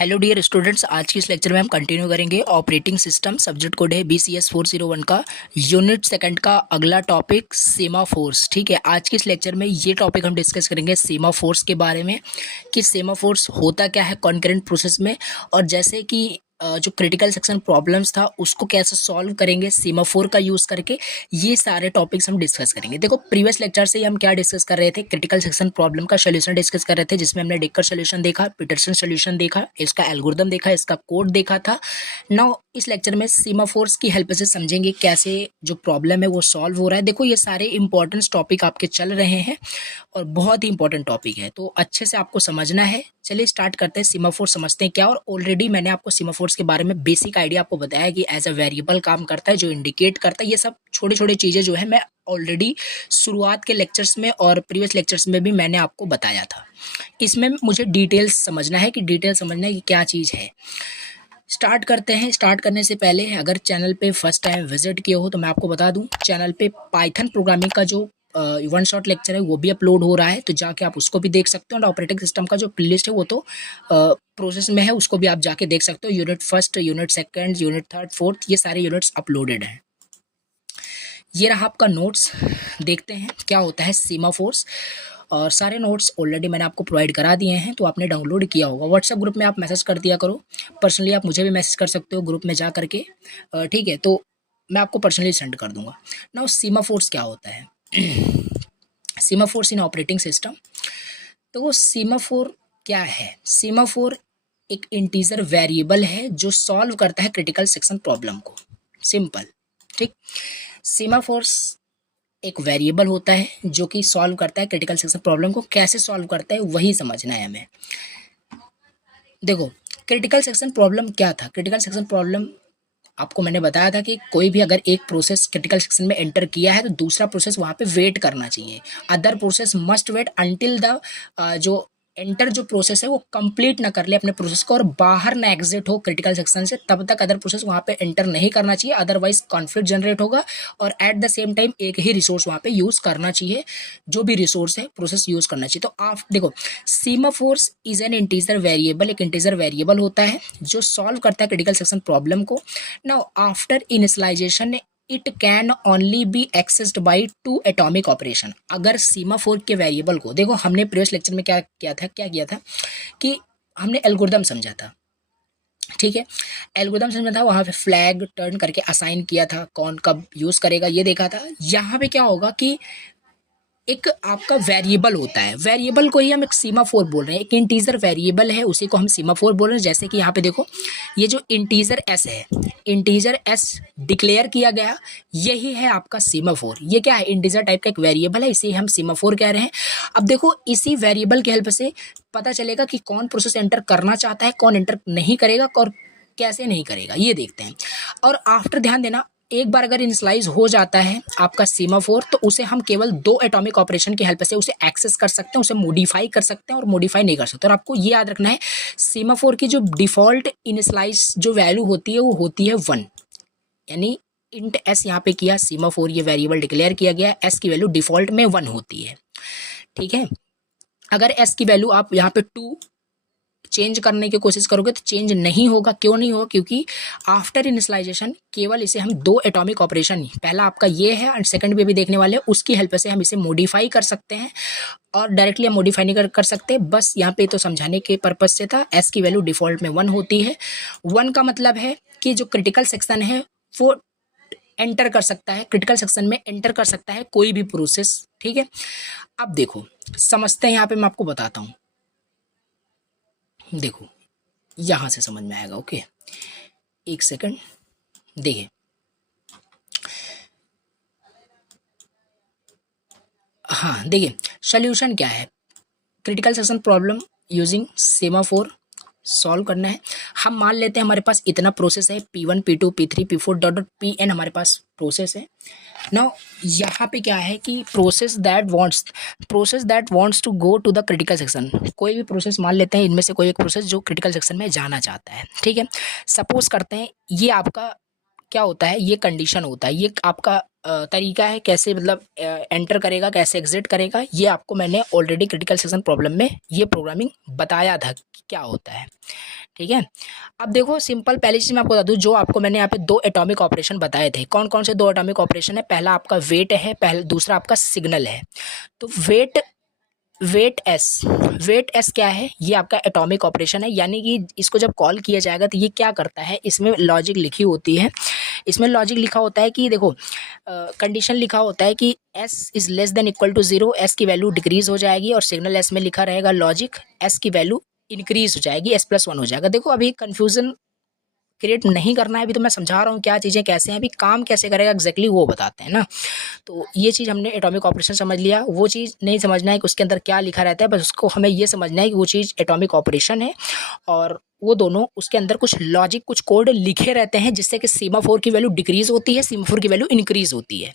Hello dear students, आज की इस लेक्चर में हम कंटिन्यू करेंगे ऑपरेटिंग सिस्टम। सब्जेक्ट कोड है BCS 401 का यूनिट सेकंड का अगला टॉपिक सेमाफोर्स। ठीक है, आज की इस लेक्चर में ये टॉपिक हम डिस्कस करेंगे सेमाफोर्स के बारे में कि सेमाफोर्स होता क्या है कॉन्करेंट प्रोसेस में, और जैसे कि जो क्रिटिकल सेक्शन प्रॉब्लम्स था उसको कैसे सॉल्व करेंगे सेमाफोर का यूज़ करके। ये सारे टॉपिक्स हम डिस्कस करेंगे। देखो, प्रीवियस लेक्चर से ही हम क्या डिस्कस कर रहे थे, क्रिटिकल सेक्शन प्रॉब्लम का सोल्यूशन डिस्कस कर रहे थे, जिसमें हमने डिकर सोल्यूशन देखा, पीटरसन सोल्यूशन देखा, इसका एल्गोरिथम देखा, इसका कोड देखा था। नाउ इस लेक्चर में सेमाफोर्स की हेल्प से समझेंगे कैसे जो प्रॉब्लम है वो सॉल्व हो रहा है। देखो, ये सारे इंपॉर्टेंट टॉपिक आपके चल रहे हैं और बहुत ही इंपॉर्टेंट टॉपिक है, तो अच्छे से आपको समझना है। चलिए स्टार्ट करते हैं। सेमाफोर समझते हैं क्या, और ऑलरेडी मैंने आपको सेमाफोर्स के बारे में बेसिक आइडिया आपको बताया कि एज अ वेरिएबल काम करता है, जो इंडिकेट करता है। ये सब छोटे छोटे चीज़ें जो है मैं ऑलरेडी शुरुआत के लेक्चर्स में और प्रीवियस लेक्चर्स में भी मैंने आपको बताया था। इसमें मुझे डिटेल्स समझना है कि क्या चीज़ है। स्टार्ट करते हैं। स्टार्ट करने से पहले अगर चैनल पे फर्स्ट टाइम विजिट किए हो तो मैं आपको बता दूं, चैनल पे पाइथन प्रोग्रामिंग का जो वन शॉट लेक्चर है वो भी अपलोड हो रहा है, तो जाके आप उसको भी देख सकते हो। और ऑपरेटिंग सिस्टम का जो प्लेलिस्ट है वो तो प्रोसेस में है, उसको भी आप जाके देख सकते हो। Unit first, unit second, unit third, fourth, ये सारे यूनिट्स अपलोडेड हैं। ये रहा आपका नोट्स। देखते हैं क्या होता है सेमाफोर्स, और सारे नोट्स ऑलरेडी मैंने आपको प्रोवाइड करा दिए हैं, तो आपने डाउनलोड किया होगा। व्हाट्सएप ग्रुप में आप मैसेज कर दिया करो। पर्सनली आप मुझे भी मैसेज कर सकते हो ग्रुप में जा करके, ठीक है, तो मैं आपको पर्सनली सेंड कर दूंगा। नाउ सेमाफोर्स क्या होता है सेमाफोर्स इन ऑपरेटिंग सिस्टम। तो वो सेमाफोर क्या है? सेमाफोर एक इंटीजर वेरिएबल है जो सॉल्व करता है क्रिटिकल सेक्शन प्रॉब्लम को। सिंपल, ठीक। सेमाफोर्स एक वेरिएबल होता है जो कि सॉल्व करता है क्रिटिकल सेक्शन प्रॉब्लम को। कैसे सॉल्व करता है वही समझना है हमें। देखो, क्रिटिकल सेक्शन प्रॉब्लम क्या था? क्रिटिकल सेक्शन प्रॉब्लम आपको मैंने बताया था कि कोई भी अगर एक प्रोसेस क्रिटिकल सेक्शन में एंटर किया है तो दूसरा प्रोसेस वहां पे वेट करना चाहिए। Other process must wait until the जो एंटर जो प्रोसेस है वो कंप्लीट ना कर ले अपने प्रोसेस को और बाहर ना एग्जिट हो क्रिटिकल सेक्शन से, तब तक अदर प्रोसेस वहां पे एंटर नहीं करना चाहिए। अदरवाइज कॉन्फ्लिक्ट जनरेट होगा और एट द सेम टाइम एक ही रिसोर्स वहां पे यूज करना चाहिए। जो भी रिसोर्स है प्रोसेस यूज करना चाहिए। तो आप देखो, semaphores is an integer variable, एक इंटीजर वेरिएबल होता है जो सॉल्व करता है क्रिटिकल सेक्शन प्रॉब्लम को। Now after initialization it can only be accessed by two atomic operation. अगर सेमाफोर के वेरिएबल को, देखो हमने प्रीवियस लेक्चर में क्या किया था कि हमने एल्गोरिथम समझा था, ठीक है। एल्गोरिथम समझा था, वहां पे फ्लैग टर्न करके असाइन किया था, कौन कब यूज करेगा ये देखा था। यहाँ पे क्या होगा कि एक आपका वेरिएबल होता है, वेरिएबल को ही हम एक सीमाफोर बोल रहे हैं। एक इंटीजर वेरिएबल है, उसी को हम सीमाफोर बोल रहे हैं। जैसे कि यहाँ पे देखो, ये जो इंटीजर एस है, इंटीजर एस डिक्लेयर किया गया, यही है आपका सीमाफोर। ये क्या है? इंटीजर टाइप का एक वेरिएबल है, इसे हम सीमाफोर कह रहे हैं। अब देखो, इसी वेरिएबल की हेल्प से पता चलेगा कि कौन प्रोसेस एंटर करना चाहता है, कौन एंटर नहीं करेगा और कैसे नहीं करेगा, ये देखते हैं। और आफ्टर, ध्यान देना, एक बार अगर इनिशियलाइज हो जाता है आपका सेमाफोर तो उसे हम केवल दो एटॉमिक ऑपरेशन की हेल्प से उसे एक्सेस कर सकते हैं, उसे मॉडिफाई कर सकते हैं और मॉडिफाई नहीं कर सकते। और आपको ये याद रखना है, सेमाफोर की जो डिफॉल्ट इनिशियलाइज जो वैल्यू होती है वो होती है 1। यानी इंट एस यहाँ पे किया, सेमाफोर ये वेरिएबल डिक्लेयर किया गया, एस की वैल्यू डिफॉल्ट में 1 होती है, ठीक है। अगर एस की वैल्यू आप यहाँ पे 2 चेंज करने की कोशिश करोगे तो चेंज नहीं होगा। क्यों नहीं होगा? क्योंकि आफ्टर इनिशियलाइजेशन केवल इसे हम दो एटॉमिक ऑपरेशन, पहला आपका ये है और सेकंड भी अभी देखने वाले हैं, उसकी हेल्प से हम इसे मॉडिफाई कर सकते हैं। और डायरेक्टली हम मॉडिफाई नहीं कर सकते, बस यहाँ पे तो समझाने के पर्पज से था। एस की वैल्यू डिफॉल्ट में 1 होती है। 1 का मतलब है कि जो क्रिटिकल सेक्शन है वो एंटर कर सकता है, क्रिटिकल सेक्शन में एंटर कर सकता है कोई भी प्रोसेस, ठीक है। अब देखो, समझते हैं, यहाँ पे मैं आपको बताता हूँ। देखो, यहां से समझ में आएगा, ओके। एक सेकंड, देखिए, हाँ देखिए, सोल्यूशन क्या है? Critical section problem using semaphore solve करना है। हम मान लेते हैं हमारे पास इतना प्रोसेस है, P1 P2 P3 P4 dot dot Pn हमारे पास प्रोसेस है। नाउ यहाँ पे क्या है कि process that wants to go to the critical section. कोई भी प्रोसेस मान लेते हैं, इनमें से कोई एक प्रोसेस जो क्रिटिकल सेक्शन में जाना चाहता है, ठीक है। सपोज करते हैं ये आपका क्या होता है, ये कंडीशन होता है, ये आपका तरीका है कैसे मतलब एंटर करेगा, कैसे एग्जिट करेगा। ये आपको मैंने ऑलरेडी क्रिटिकल सेक्शन प्रॉब्लम में ये प्रोग्रामिंग बताया था कि क्या होता है। ठीक है। अब देखो सिंपल पहली चीज़ मैं आपको बता दूं, जो आपको मैंने यहाँ पे दो एटॉमिक ऑपरेशन बताए थे, कौन कौन से दो एटॉमिक ऑपरेशन है, पहला आपका वेट है, पहला दूसरा आपका सिग्नल है। तो वेट एस क्या है, ये आपका एटॉमिक ऑपरेशन है, यानी कि इसको जब कॉल किया जाएगा तो ये क्या करता है, इसमें लॉजिक लिखी होती है, इसमें लॉजिक लिखा होता है कि देखो कंडीशन लिखा होता है कि S is less than equal to zero, S की वैल्यू डिक्रीज हो जाएगी, और सिग्नल एस में लिखा रहेगा लॉजिक एस की वैल्यू इंक्रीज हो जाएगी, एस प्लस वन हो जाएगा। देखो अभी कंफ्यूजन क्रिएट नहीं करना है, अभी तो मैं समझा रहा हूँ क्या चीज़ें कैसे हैं, अभी काम कैसे करेगा एग्जैक्टली वो बताते हैं ना। तो ये चीज़ हमने एटॉमिक ऑपरेशन समझ लिया, वो चीज़ नहीं समझना है कि उसके अंदर क्या लिखा रहता है, बस उसको हमें ये समझना है कि वो चीज़ एटॉमिक ऑपरेशन है, और वो दोनों उसके अंदर कुछ लॉजिक कुछ कोड लिखे रहते हैं जिससे कि सीमाफोर की वैल्यू डिक्रीज होती है, सीमाफोर की वैल्यू इंक्रीज होती है।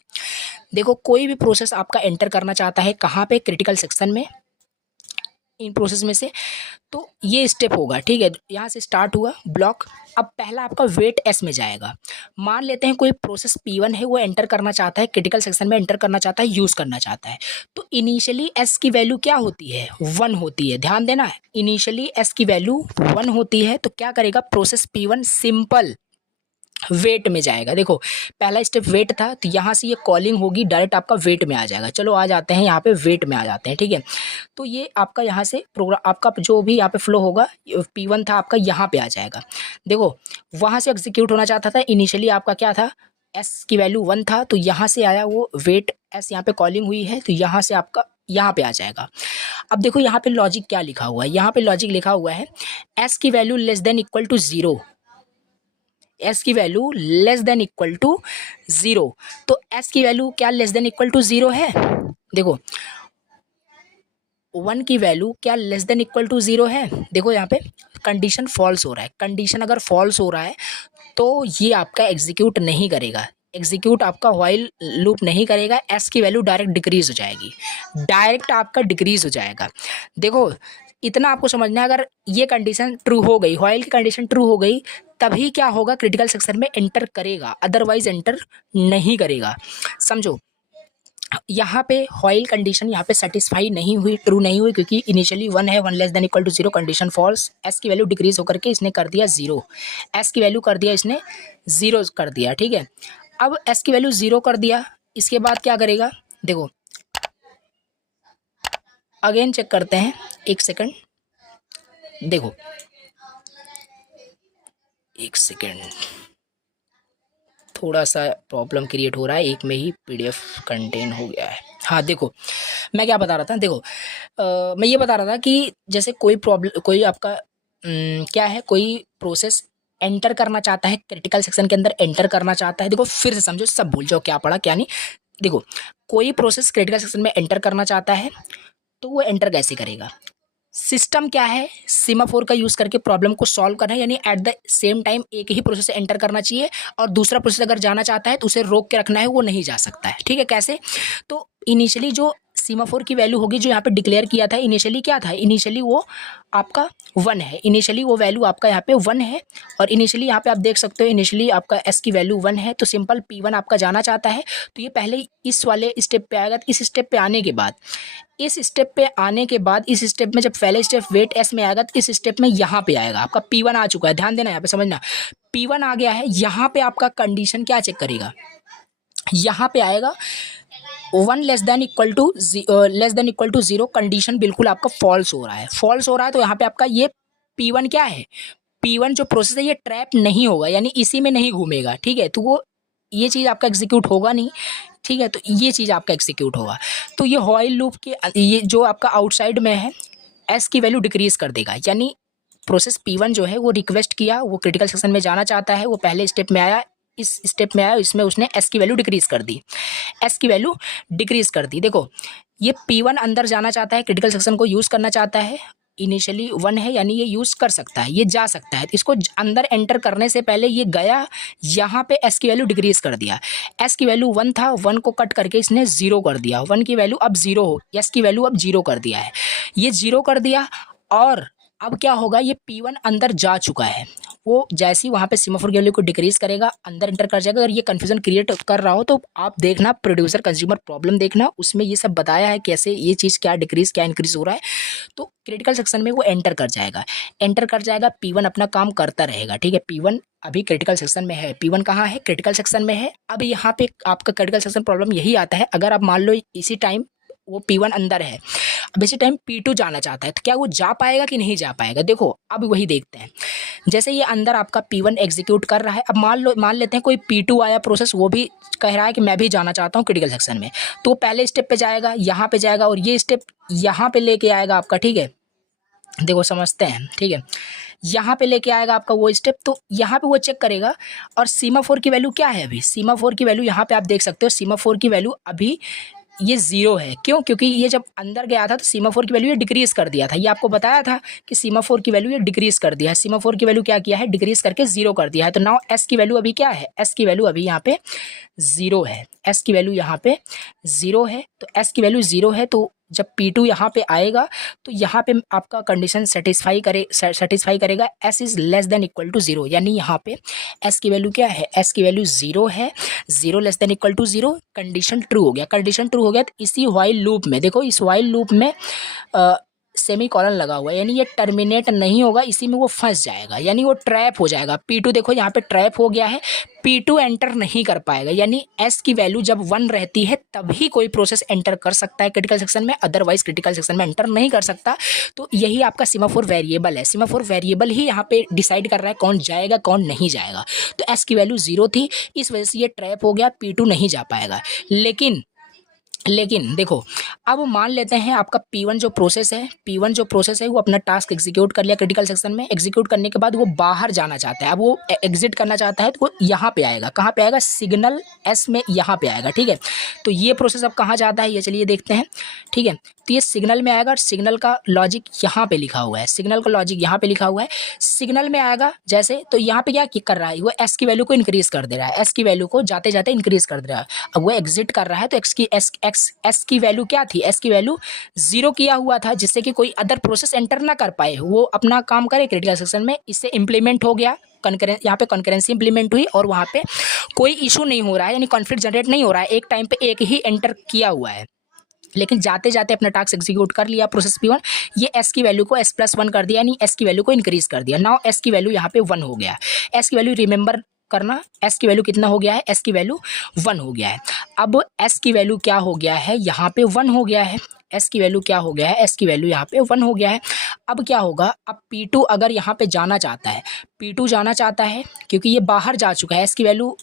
देखो कोई भी प्रोसेस आपका एंटर करना चाहता है कहाँ पे, क्रिटिकल सेक्शन में, इन प्रोसेस में से, तो ये स्टेप होगा, ठीक है। यहाँ से स्टार्ट हुआ ब्लॉक, अब पहला आपका वेट एस में जाएगा। मान लेते हैं कोई प्रोसेस P1 है, वो एंटर करना चाहता है, क्रिटिकल सेक्शन में एंटर करना चाहता है, यूज़ करना चाहता है, तो इनिशियली एस की वैल्यू क्या होती है, 1 होती है, ध्यान देना, इनिशियली एस की वैल्यू 1 होती है। तो क्या करेगा प्रोसेस P1, सिंपल वेट में जाएगा। देखो पहला स्टेप वेट था, तो यहाँ से ये कॉलिंग होगी, डायरेक्ट आपका वेट में आ जाएगा। चलो आ जाते हैं यहाँ पे वेट में आ जाते हैं, ठीक है। तो ये आपका यहाँ से प्रोग्राम आपका जो भी यहाँ पे फ्लो होगा, P1 था आपका, यहाँ पे आ जाएगा। देखो वहाँ से एग्जीक्यूट होना चाहता था, इनिशियली आपका क्या था, एस की वैल्यू 1 था, तो यहाँ से आया वो वेट एस, यहाँ पे कॉलिंग हुई है, तो यहाँ से आपका यहाँ पे आ जाएगा। अब देखो यहाँ पे लॉजिक क्या लिखा हुआ है, यहाँ पे लॉजिक लिखा हुआ है एस की value less than equal to zero, S की value less than equal to zero. तो एस की वैल्यू क्या less than equal to zero है, देखो 1 की वैल्यू क्या less than equal to zero है। देखो यहाँ पे कंडीशन फॉल्स हो रहा है, कंडीशन अगर फॉल्स हो रहा है तो ये आपका एग्जीक्यूट नहीं करेगा, एग्जीक्यूट आपका व्हाइल लूप नहीं करेगा, एस की वैल्यू डायरेक्ट डिक्रीज हो जाएगी, डायरेक्ट आपका डिक्रीज हो जाएगा। देखो इतना आपको समझना है, अगर ये कंडीशन ट्रू हो गई, व्हाइल की कंडीशन ट्रू हो गई, तभी क्या होगा, क्रिटिकल सेक्शन में एंटर करेगा, अदरवाइज एंटर नहीं करेगा। समझो यहाँ पे व्हाइल कंडीशन यहाँ पे सेटिस्फाई नहीं हुई, ट्रू नहीं हुई, क्योंकि इनिशियली 1 है, 1 less than equal to zero, condition false, S की वैल्यू डिक्रीज होकर के इसने कर दिया जीरो, एस की वैल्यू कर दिया इसने जीरो कर दिया, ठीक है। अब एस की वैल्यू जीरो कर दिया, इसके बाद क्या करेगा, देखो अगेन चेक करते हैं, एक सेकंड, देखो एक सेकंड, थोड़ा सा प्रॉब्लम क्रिएट हो रहा है, एक में ही PDF कंटेन हो गया है। हाँ देखो मैं क्या बता रहा था, देखो मैं ये बता रहा था कि जैसे कोई प्रॉब्लम, कोई आपका क्या है, कोई प्रोसेस एंटर करना चाहता है, क्रिटिकल सेक्शन के अंदर एंटर करना चाहता है। देखो फिर से समझो, सब भूल जाओ क्या पढ़ा क्या नहीं। देखो कोई प्रोसेस क्रिटिकल सेक्शन में एंटर करना चाहता है, तो वो एंटर कैसे करेगा, सिस्टम क्या है, सीमाफोर का यूज़ करके प्रॉब्लम को सॉल्व करना है, यानी एट द सेम टाइम एक ही प्रोसेस एंटर करना चाहिए, और दूसरा प्रोसेस अगर जाना चाहता है तो उसे रोक के रखना है, वो नहीं जा सकता है, ठीक है। कैसे, तो इनिशियली जो सीमाफोर की वैल्यू होगी, जो यहाँ पे डिक्लेयर किया था, इनिशियली क्या था, इनिशियली वो आपका 1 है, इनिशियली वो वैल्यू आपका यहाँ पे 1 है, और इनिशियली यहाँ पे आप देख सकते हो इनिशियली आपका एस की वैल्यू 1 है, तो सिंपल P1 आपका जाना चाहता है, तो ये पहले इस वाले स्टेप पे आएगा। इस स्टेप पे आने के बाद, इस स्टेप पे आने के बाद, इस स्टेप में जब पहले स्टेप वेट एस में आएगा, तो इस स्टेप में यहाँ पे आएगा आपका P1 आ चुका है, ध्यान देना यहाँ पे, समझना P1 आ गया है, यहाँ पे आपका कंडीशन क्या चेक करेगा, यहाँ पे आएगा 1 less than equal to zero, condition बिल्कुल आपका फॉल्स हो रहा है, फॉल्स हो रहा है, तो यहाँ पे आपका ये P1 क्या है, P1 जो प्रोसेस है ये ट्रैप नहीं होगा, यानी इसी में नहीं घूमेगा, ठीक है। तो वो ये चीज़ आपका एग्जीक्यूट होगा नहीं, ठीक है, तो ये चीज़ आपका एग्जीक्यूट होगा। तो ये व्हाइल लूप के ये जो आपका आउटसाइड में है, एस की वैल्यू डिक्रीज कर देगा, यानी प्रोसेस P1 जो है वो रिक्वेस्ट किया, वो क्रिटिकल सेक्शन में जाना चाहता है, वो पहले स्टेप में आया, इस स्टेप में आया, इसमें उसने एस की वैल्यू डिक्रीज कर दी, एस की वैल्यू डिक्रीज कर दी। देखो ये P1 अंदर जाना चाहता है, क्रिटिकल सेक्शन को यूज़ करना चाहता है, इनिशियली 1 है, यानी ये यूज़ कर सकता है, ये जा सकता है, इसको अंदर एंटर करने से पहले ये गया, यहाँ पे एस की वैल्यू डिक्रीज कर दिया, एस की वैल्यू 1 था, 1 को कट करके इसने 0 कर दिया, 1 की वैल्यू अब 0 हो, एस की वैल्यू अब 0 कर दिया है, ये 0 कर दिया, और अब क्या होगा, ये P1 अंदर जा चुका है, वो जैसे ही वहाँ पे सीमाफोर की वैल्यू को डिक्रीज करेगा अंदर एंटर कर जाएगा। अगर ये कन्फ्यूजन क्रिएट कर रहा हो तो आप देखना प्रोड्यूसर कंज्यूमर प्रॉब्लम देखना, उसमें ये सब बताया है कैसे ये चीज़ क्या डिक्रीज क्या इंक्रीज हो रहा है। तो क्रिटिकल सेक्शन में वो एंटर कर जाएगा, P1 अपना काम करता रहेगा, ठीक है। P1 अभी क्रिटिकल सेक्शन में है, P1 कहाँ है, क्रिटिकल सेक्शन में है। अब यहाँ पे आपका क्रिटिकल सेक्शन प्रॉब्लम यही आता है, अगर आप मान लो इसी टाइम वो P1 अंदर है, अब इसी टाइम P2 जाना चाहता है तो क्या वो जा पाएगा कि नहीं जा पाएगा। देखो अब वही देखते हैं। जैसे ये अंदर आपका P1 एग्जीक्यूट कर रहा है, अब मान लेते हैं कोई P2 आया प्रोसेस, वो भी कह रहा है कि मैं भी जाना चाहता हूँ क्रिटिकल सेक्शन में, तो पहले स्टेप पे जाएगा, यहाँ पे जाएगा और ये स्टेप यहाँ पे लेके आएगा आपका, ठीक है। देखो समझते हैं, ठीक है। यहाँ पे लेके आएगा आपका वो स्टेप, तो यहाँ पे वो चेक करेगा और सीमाफोर की वैल्यू क्या है। अभी सीमाफोर की वैल्यू यहाँ पे आप देख सकते हो, सीमाफोर की वैल्यू अभी ये 0 है। क्यों? क्योंकि ये जब अंदर गया था तो सीमाफोर की वैल्यू ये डिक्रीज कर दिया था। ये आपको बताया था कि सीमाफोर की वैल्यू ये डिक्रीज कर दिया है। सीमाफोर की वैल्यू क्या किया है, डिक्रीज करके 0 कर दिया है। तो नाउ एस की वैल्यू अभी क्या है, एस की वैल्यू अभी यहाँ पे 0 है। एस की वैल्यू यहाँ पे 0 है, तो एस की वैल्यू 0 है। तो जब P2 यहाँ पे आएगा तो यहाँ पे आपका कंडीशन सेटिस्फाई करेगा, S is less than equal to 0, यानी यहाँ पे S की वैल्यू क्या है, S की वैल्यू 0 है, 0 less than equal to 0, condition true हो गया। कंडीशन ट्रू हो गया तो इसी वाइल लूप में, देखो इस वाइल लूप में सेमी कॉलन लगा हुआ है, यानी ये टर्मिनेट नहीं होगा, इसी में वो फंस जाएगा, यानी वो ट्रैप हो जाएगा। P2 देखो यहाँ पे ट्रैप हो गया है, P2 एंटर नहीं कर पाएगा, यानी S की वैल्यू जब 1 रहती है तभी कोई प्रोसेस एंटर कर सकता है क्रिटिकल सेक्शन में, अदरवाइज क्रिटिकल सेक्शन में एंटर नहीं कर सकता। तो यही आपका सीमाफोर वेरिएबल है। सीमाफोर वेरिएबल ही यहाँ पे डिसाइड कर रहा है कौन जाएगा कौन नहीं जाएगा। तो S की वैल्यू 0 थी, इस वजह से ये ट्रैप हो गया, P2 नहीं जा पाएगा। लेकिन देखो अब मान लेते हैं आपका P1 जो प्रोसेस है वो अपना टास्क एग्जीक्यूट कर लिया क्रिटिकल सेक्शन में। एग्जीक्यूट करने के बाद वो बाहर जाना चाहता है, अब वो एग्जिट करना चाहता है, तो वो यहाँ पे आएगा। कहाँ पे आएगा, सिग्नल S में यहाँ पे आएगा, ठीक है। तो ये प्रोसेस अब कहाँ जाता है ये चलिए देखते हैं, ठीक है। तो ये सिग्नल में आएगा, सिग्नल का लॉजिक यहाँ पे लिखा हुआ है, सिग्नल में आएगा जैसे, तो यहाँ पे क्या कर रहा है, वो S की वैल्यू को इंक्रीज कर दे रहा है, S की वैल्यू को जाते जाते इंक्रीज कर दे रहा है। अब वो एग्जिट कर रहा है तो S की वैल्यू क्या थी, S की वैल्यू 0 किया हुआ था, जिससे कि कोई अदर प्रोसेस एंटर ना कर पाए, वो अपना काम करे क्रिटिकल सेक्शन में। इससे इंप्लीमेंट हो गया यहाँ पे कॉन्करेंसी इंप्लीमेंट हुई और वहाँ पे कोई इशू नहीं हो रहा है, यानी कॉन्फ्लिक्ट जनरेट नहीं हो रहा है, एक टाइम पे एक ही एंटर किया हुआ है। लेकिन जाते जाते अपना टास्क एग्जीक्यूट कर लिया प्रोसेस P1, ये S की वैल्यू को S+1 कर दिया, यानी S की वैल्यू को इंक्रीज कर दिया। नाउ S की वैल्यू यहाँ पे 1 हो गया। S की वैल्यू रिमेंबर करना, S की वैल्यू कितना हो गया है, S की वैल्यू 1 हो गया है। अब S की वैल्यू क्या हो गया है, यहाँ पे 1 हो गया है। S की वैल्यू क्या हो गया है, S की वैल्यू यहाँ पे 1 हो गया है। अब क्या होगा, अब P2 अगर यहाँ पे जाना चाहता है, P2 जाना चाहता है क्योंकि ये बाहर जा चुका है, S की वैल्यू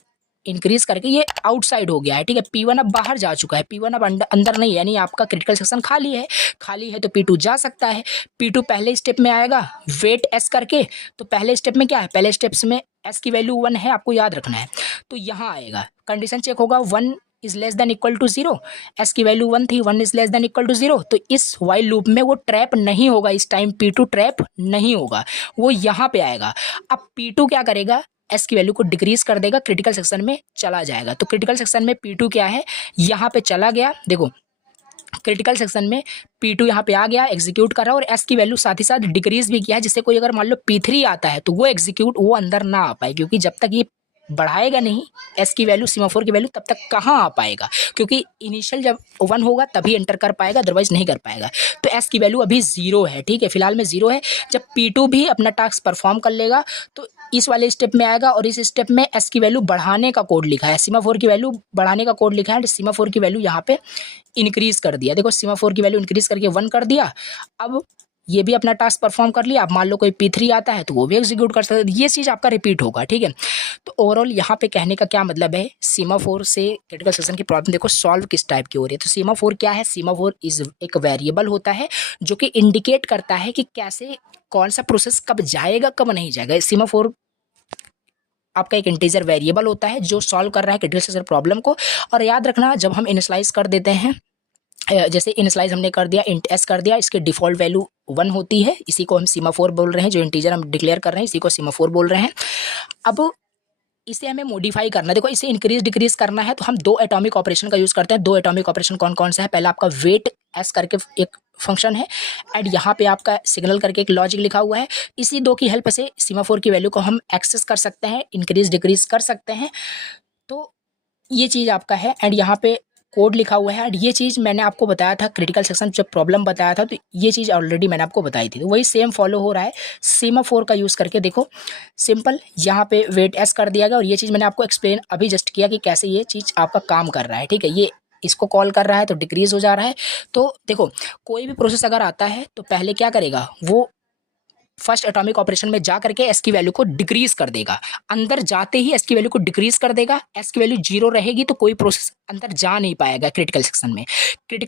इंक्रीज करके ये आउटसाइड हो गया है, ठीक है। P1 अब बाहर जा चुका है, P1 अब अंदर नहीं, यानी आपका क्रिटिकल सेक्शन खाली है तो P2 जा सकता है। P2 पहले स्टेप में आएगा वेट S करके, तो पहले स्टेप में क्या है, पहले स्टेप्स में S की वैल्यू 1 है, आपको याद रखना है। तो यहाँ आएगा, कंडीशन चेक होगा, 1 is less than equal to 0, S की वैल्यू 1 थी, 1 is less than equal to 0, तो इस वाइल लूप में वो ट्रैप नहीं होगा, इस टाइम P2 ट्रैप नहीं होगा, वो यहाँ पे आएगा। अब P2 क्या करेगा, S की वैल्यू को डिक्रीज कर देगा, क्रिटिकल सेक्शन में चला जाएगा। तो क्रिटिकल सेक्शन में P2 क्या है, यहाँ पे चला गया, देखो क्रिटिकल सेक्शन में P2 यहाँ पे आ गया, एग्जीक्यूट कर रहा है और S की वैल्यू साथ ही साथ डिक्रीज भी किया है, जिससे कोई अगर मान लो P3 आता है तो वो अंदर ना आ पाए, क्योंकि जब तक ये बढ़ाएगा नहीं S की वैल्यू, सीमाफोर की वैल्यू, तब तक कहाँ आ पाएगा, क्योंकि इनिशियल जब 1 होगा तभी एंटर कर पाएगा, अदरवाइज नहीं कर पाएगा। तो S की वैल्यू अभी 0 है, ठीक है, फिलहाल में 0 है। जब P2 भी अपना टास्क परफॉर्म कर लेगा तो इस वाले स्टेप में आएगा और इस स्टेप में S की वैल्यू बढ़ाने का कोड लिखा है, सीमाफोर की वैल्यू बढ़ाने का कोड लिखा है, सीमाफोर की वैल्यू यहाँ पे इंक्रीज कर दिया। देखो सीमाफोर की वैल्यू इंक्रीज करके 1 कर दिया। अब ये भी अपना टास्क परफॉर्म कर लिया। अब मान लो कोई P3 आता है तो वो भी एग्जीक्यूट कर सकता है, ये चीज़ आपका रिपीट होगा, ठीक है। तो ओवरऑल यहाँ पे कहने का क्या मतलब है, सीमाफोर से क्रिटिकल सेक्शन की प्रॉब्लम देखो सॉल्व किस टाइप की हो रही है। तो सीमाफोर क्या है, सीमाफोर इज एक वेरिएबल होता है जो कि इंडिकेट करता है कि कैसे कौन सा प्रोसेस कब जाएगा कब नहीं जाएगा। सीमाफोर आपका एक इंटीजर वेरिएबल होता है जो सॉल्व कर रहा है क्रिटिकल सेक्शन प्रॉब्लम को। और याद रखना, जब हम इनिशियलाइज कर देते हैं, जैसे इनिशियलाइज हमने कर दिया, इंट S कर दिया, इसके डिफ़ॉल्ट वैल्यू 1 होती है, इसी को हम सीमाफोर बोल रहे हैं, जो इंटीजर हम डिक्लेयर कर रहे हैं इसी को सीमाफोर बोल रहे हैं। अब इसे हमें मॉडिफाई करना है। देखो इसे इंक्रीज डिक्रीज करना है तो हम दो एटॉमिक ऑपरेशन का यूज़ करते हैं। दो एटॉमिक ऑपरेशन कौन कौन सा है? पहला आपका वेट एस करके एक फंक्शन है एंड यहाँ पे आपका सिग्नल करके एक लॉजिक लिखा हुआ है। इसी दो की हेल्प से सीमाफोर की वैल्यू को हम एक्सेस कर सकते हैं, इंक्रीज डिक्रीज कर सकते हैं। तो ये चीज़ आपका है एंड यहाँ पे कोड लिखा हुआ है एंड ये चीज़ मैंने आपको बताया था क्रिटिकल सेक्शन जब प्रॉब्लम बताया था, तो ये चीज़ ऑलरेडी मैंने आपको बताई थी। तो वही सेम फॉलो हो रहा है सीमाफोर का यूज़ करके। देखो सिंपल यहाँ पे वेट एस कर दिया गया और ये चीज़ मैंने आपको एक्सप्लेन अभी जस्ट किया कि कैसे ये चीज़ आपका काम कर रहा है। ठीक है, ये इसको कॉल कर रहा है तो डिक्रीज हो जा रहा है। तो देखो कोई भी प्रोसेस अगर आता है तो पहले क्या करेगा, वो फर्स्ट एटॉमिक ऑपरेशन में जा करके एस की वैल्यू को डिक्रीज कर देगा। अंदर जाते ही एस की वैल्यू को डिक्रीज कर देगा। एस की वैल्यू 0 रहेगी तो कोई प्रोसेस अंदर जा नहीं पाएगा। क्रिटिकल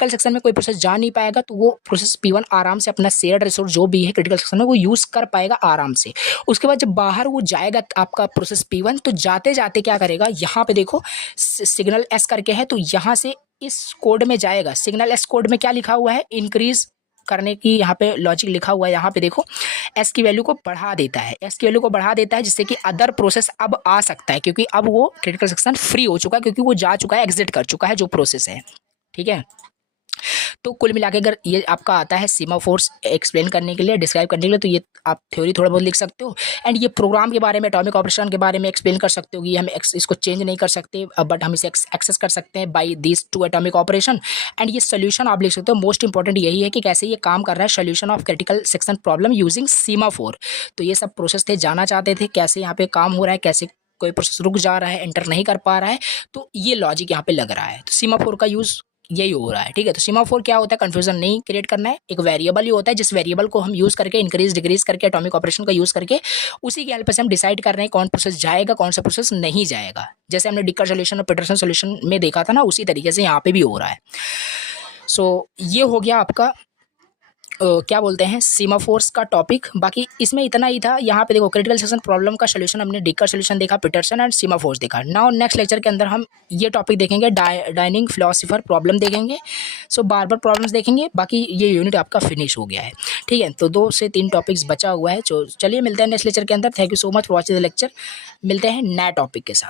सेक्शन में कोई प्रोसेस जा नहीं पाएगा तो वो प्रोसेस P1 आराम से अपना शेयर्ड रिसोर्स जो भी है क्रिटिकल सेक्शन में वो यूज़ कर पाएगा आराम से। उसके बाद जब बाहर वो जाएगा आपका प्रोसेस P1 तो जाते जाते क्या करेगा, यहाँ पे देखो सिग्नल एस करके है तो यहाँ से इस कोड में जाएगा। सिग्नल एस कोड में क्या लिखा हुआ है, इंक्रीज करने की यहाँ पे लॉजिक लिखा हुआ है। यहाँ पे देखो एस की वैल्यू को बढ़ा देता है, एस की वैल्यू को बढ़ा देता है जिससे कि अदर प्रोसेस अब आ सकता है, क्योंकि अब वो क्रिटिकल सेक्शन फ्री हो चुका है, क्योंकि वो जा चुका है, एग्जिट कर चुका है जो प्रोसेस है। ठीक है, तो कुल मिला के अगर ये आपका आता है सीमाफोर्स एक्सप्लेन करने के लिए, डिस्क्राइब करने के लिए, तो ये आप थ्योरी थोड़ा बहुत लिख सकते हो एंड ये प्रोग्राम के बारे में, एटॉमिक ऑपरेशन के बारे में एक्सप्लेन कर सकते हो कि हम इसको चेंज नहीं कर सकते बट हम इसे एक्सेस कर सकते हैं by this two atomic operation. And ये सोल्यूशन आप लिख सकते हो। मोस्ट इंपॉर्टेंट यही है कि कैसे ये काम कर रहा है, solution of critical section problem using semaphore. तो ये सब प्रोसेस थे, जाना चाहते थे कैसे यहाँ पे काम हो रहा है, कैसे कोई प्रोसेस रुक जा रहा है, एंटर नहीं कर पा रहा है, तो ये लॉजिक यहाँ पे लग रहा है। तो सीमाफोर का यूज़ यही हो रहा है। ठीक है, तो सीमाफोर क्या होता है, कंफ्यूजन नहीं क्रिएट करना है। एक वेरिएबल ही होता है जिस वेरिएबल को हम यूज़ करके इंक्रीज डिक्रीज करके एटॉमिक ऑपरेशन का यूज़ करके उसी की हेल्प से हम डिसाइड कर रहे हैं कौन प्रोसेस जाएगा कौन सा प्रोसेस नहीं जाएगा। जैसे हमने डिकर सोल्यूशन और पीटरसन सोल्यूशन में देखा था ना, उसी तरीके से यहाँ पे भी हो रहा है। सो ये हो गया आपका क्या बोलते हैं सीमाफोर्स का टॉपिक। बाकी इसमें इतना ही था। यहाँ पे देखो क्रिटिकल सेक्शन प्रॉब्लम का सोल्यूशन हमने डिकर सोल्यूशन देखा, पीटरसन एंड सीमाफोर्स देखा। नाउ नेक्स्ट लेक्चर के अंदर हम ये टॉपिक देखेंगे, डाइनिंग फिलोसोफर प्रॉब्लम देखेंगे। सो बार बार प्रॉब्लम्स देखेंगे। बाकी ये यूनिट आपका फिनिश हो गया है। ठीक है, तो 2 से 3 टॉपिक्स बचा हुआ है। तो चलिए मिलते हैं नेक्स्ट लेक्चर के अंदर। Thank you so much for watching the lecture. मिलते हैं नए टॉपिक के साथ।